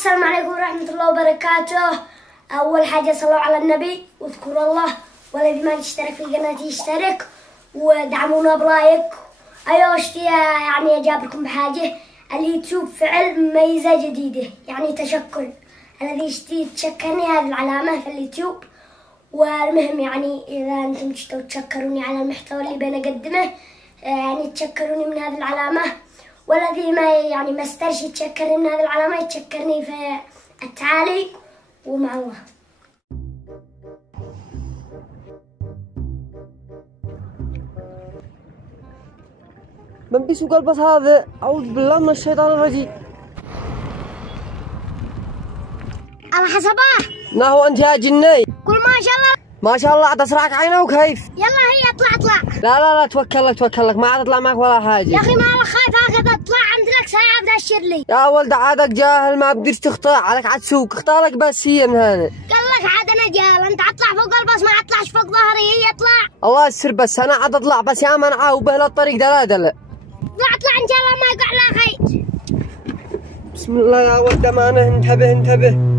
السلام عليكم ورحمة الله وبركاته. أول حاجة صلوا على النبي واذكروا الله، والذي ما يشترك في قناتي يشترك ودعمونا بلايك. أيوة يعني أجابركم بحاجة، اليوتيوب فعل ميزة جديدة يعني تشكل، الذي يشتي تشكرني هذه العلامة في اليوتيوب. والمهم يعني إذا أنتم تشتوا تشكروني على المحتوى اللي بنقدمه يعني تشكروني من هذه العلامة، والذي ما استرش يتشكرني من هذه العلامة يتشكرني في التعاليق ومع الله. من بيسو قلبس هذا أعوذ بالله من الشيطان الرجيم. على حسبه نهو أنت يا جني. قل ما شاء الله ما شاء الله عاد أسرعك عينه وكيف. يلا هي اطلع. لا توكل لك ما عاد أطلع معك ولا حاجة. يا أخي ما أنا خايف هكذا أطلع عندك ساعة بتأشر لي. يا ولد عادك جاهل ما بديش تخطأ عليك عاد سوق اختار لك بس هي من هنا. قال لك عاد أنا جاهل، أنت أطلع فوق الباص ما أطلعش فوق ظهري، هي اطلع. الله يسر بس أنا عاد أطلع بس يا منعه وبهل الطريق دلا. اطلع إن شاء الله ما يقع لا خير. بسم الله يا ولد أمانة انتبه.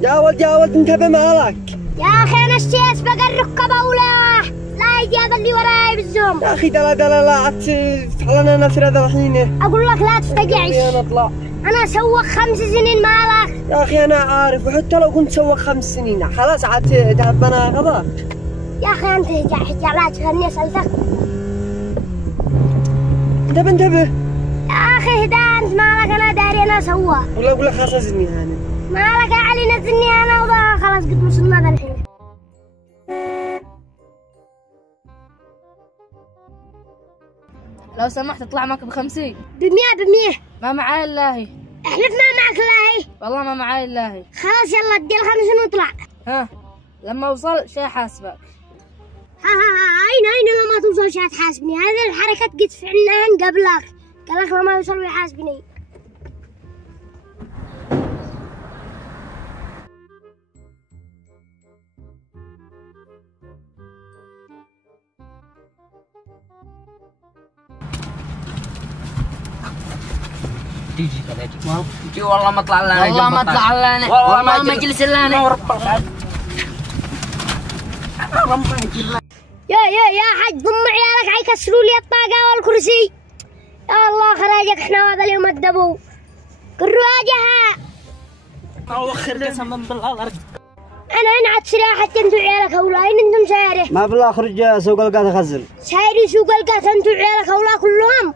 يا ولد انتبه مالك. يا أخي أنا اشتي أسبق الركبة ولا لا يجي هذا اللي وراي بالزوم. يا أخي دلا لا عاد تفعلنا نفر هذا الحين. أقول لك لا تفتقعش. أنا أطلع. أنا سوق 5 سنين مالك. يا أخي أنا عارف، وحتى لو كنت سوق 5 سنين خلاص عاد تهبنا غضب. يا أخي أنت هجع لا تغني سألتك. انتبه. يا أخي هدا أنت مالك، أنا داري أنا سوا. أقول لك خلاص أزني أنا. مالك يا علي نزلني أنا وضع خلاص قد وصلنا ذا الحين. لو سمحت اطلع معك ب50. ب100 ما معاي الا هي. احلف ما معك لا هي. والله ما معاي الا هي. خلاص يلا ادي ال50 واطلع. ها لما اوصل شي حاسبك. اين لما توصل شي تحاسبني، هذه الحركة قد فعلناها قبلك، قال لك لما يوصل ويحاسبني. تيجي والله ما طلع لنا، والله ما طلع لنا، والله ما جلس لنا. يا حاج ضم عيالك حيكسروا لي الطاقة والكرسي. يا الله خراجك احنا هذا اليوم الدبو كراجها. أوخر قسما بالله. انا انعت سلاحة انتو عيالك هؤلاء انتم سايره. ما بالله خرج سوق القات خزن. سايري سوق القات انتو عيالك هؤلاء كلهم.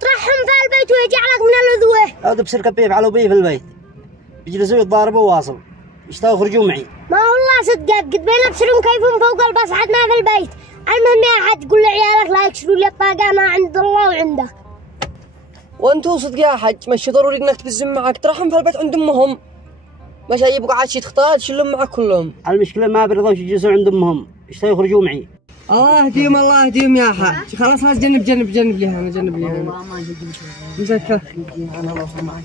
طرحهم في البيت ويجعلك من الأذوة. هذا بسرقة بيه على بيه في البيت. بيجلسوا يتضاربوا وواصل. يشتاقوا يخرجوا معي. ما هو الله صدقك قد بيلبسون كيفهم فوق الباص عدنا في البيت. المهم يا حد قول لعيالك لا يكسروا لي الطاقة، ما عند الله وعندك. وانتو صدق يا حج ماشي ضروري انك تبزم معك، ترحم في البيت عند امهم. ماشي يبقوا عاد شي تختار تشيلهم معك كلهم. المشكلة ما برضاش يجلسوا عند امهم، يشتاقوا يخرجوا معي. الله يهديهم يا حاج. خلاص جنب لي هنا والله ما جنب مسكر انا لو سمحت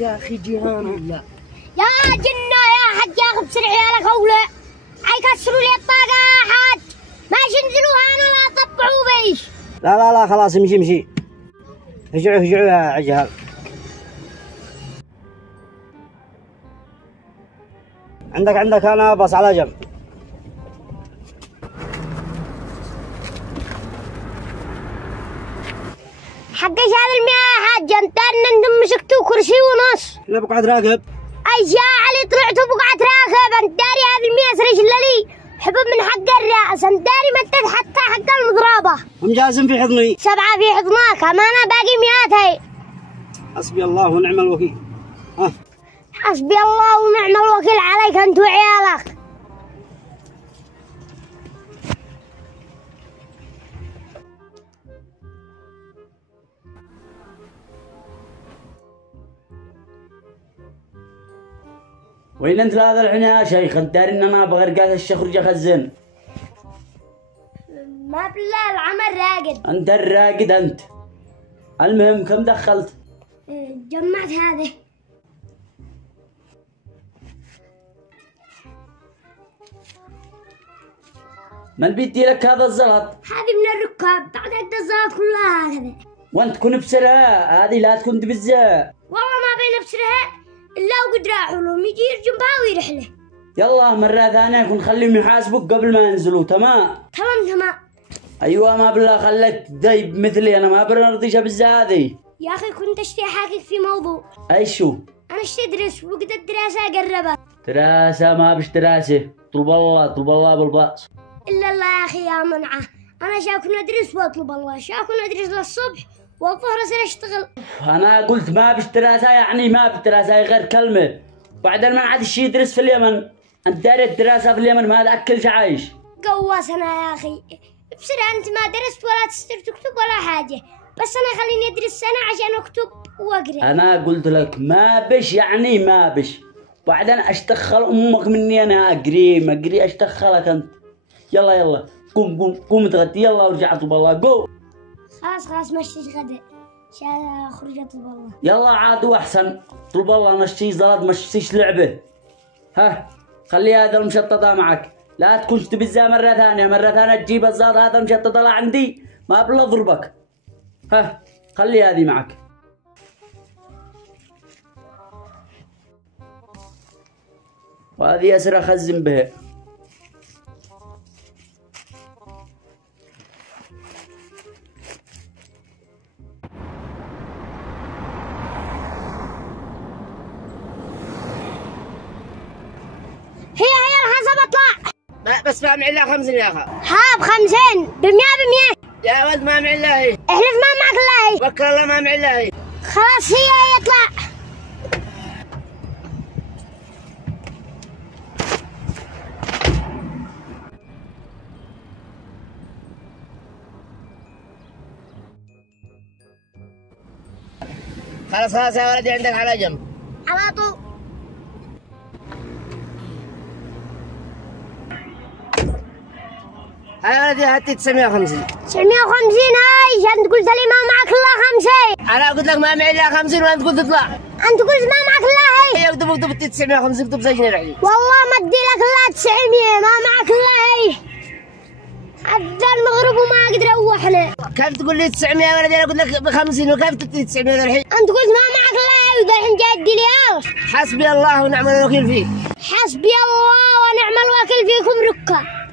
يا اخي جيهان. لا يا جنة يا حج يا اخي بسرع عيالك هؤلاء حيكسروا لي الطاقة يا حاج، ماشي انزلوها انا لا تطبعوا بيش. لا خلاص امشي. رجعوا يا عجال. عندك انا بس على جنب. حقش هذا المياه يا حاج، انت انتم مسكتوا كرسي ونص. لا بقعد راقب. ايش يا علي طلعتوا بقعد راكب، انت داري هذه المياه سريش لي حبب من حق الراس، انت داري مدد حتى حق المضربة. هم جازم في حضني. 7 في حضنك، امانة باقي مئات هي. حسبي الله ونعم الوكيل. حسبي الله ونعم الوكيل عليك انت وعيالك. وين انت لهذا الحين يا شيخ؟ انت داري ان انا بغرقات الشخرج اخزن. ما بالله العمل راقد. انت الراقد انت. المهم كم دخلت؟ جمعت هذا. من بيدي لك هذا الزلط؟ هذه من الركاب، بعد الزلط كلها هكذا. وانت كن بسرها، هذه لا تكون تبزها. والله ما بين ابصرها الا وقد راحوا لهم يجي يرجم بها ويرحله. يلا مرة ثانية كن خليهم يحاسبوك قبل ما ينزلوا. تمام تمام. ايوه ما بالله خلك دايب مثلي، انا ما برضيش ابزها هذه. يا اخي كنت اشتي احاكيك في موضوع. اي شو؟ انا اشتي ادرس وقت الدراسة قربت. دراسة ما بش دراسة، طلب الله بالباص. الا الله يا اخي يا منعه، انا شاكو ندرس واطلب الله، شاكو ندرس للصبح والظهر اصير اشتغل. انا قلت ما بش دراسة، يعني ما بش دراسة غير كلمة. بعدين ما عاد شي يدرس في اليمن، انت داري الدراسة في اليمن ما تاكلش عايش. قواس انا يا اخي، بصراحة انت ما درست ولا تستر تكتب ولا حاجة، بس انا خليني ادرس سنة عشان اكتب واقرا. انا قلت لك ما بش، يعني ما بش. بعدين اشتخل امك مني انا اقري اشتخلك انت. يلا قوم اتغدي يلا ورجع اطلب الله. جو خلاص مشيت غدا عشان اخرج اطلب الله. يلا عاد واحسن، طلب الله مشي زلط مشيش لعبه. ها خلي هذا المشططه معك، لا تكونش تبزها مرة ثانية تجيب الزاد هذا المشططه لا عندي ما بلا اضربك. ها خلي هذه معك. وهذه أسرة خزن بها. هي الحسب اطلع. بس ما معي الا 50 يا اخي. ها ب50 ب100 يا ولد ما معي الا هي. احلف ما معك الا هي. بكر الله ما معي الا هي. خلاص هي يطلع. خلاص يا ولدي عندك على جنب. على طول. هاي ولدي هاتي 950. 950 هاي انت قلت لي ما معك الا 50. انا قلت لك ما معي الا 50 وانت قلت اطلع. انت قلت ما معك الا هي. اكتب 950 اكتب زي جنيه علي. والله ما ادي لك الا 900 ما معك الا هي. حتى المغرب وما اقدر اروحنا. كيف تقول لي 900 يا ولدي؟ انا قلت لك ب 50 وكيف تدي 900 الحين؟ انت قلت ما معك الا هي والحين جاي تدي لي. حسبي الله ونعم الوكيل فيك. حسبي الله ونعم الوكيل فيكم ركا.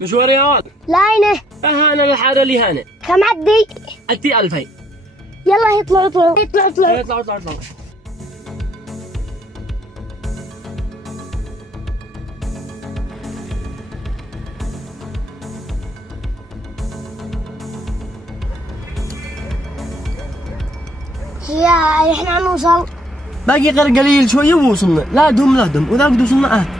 مشوار يا ولد؟ لاينه. انا الحارة اللي هنا. كم عدي؟ عدي 2000. يلا اطلعوا. اطلعوا. يا احنا نوصل. باقي غير قليل شوية ووصلنا. لا دم وذاك وصلنا.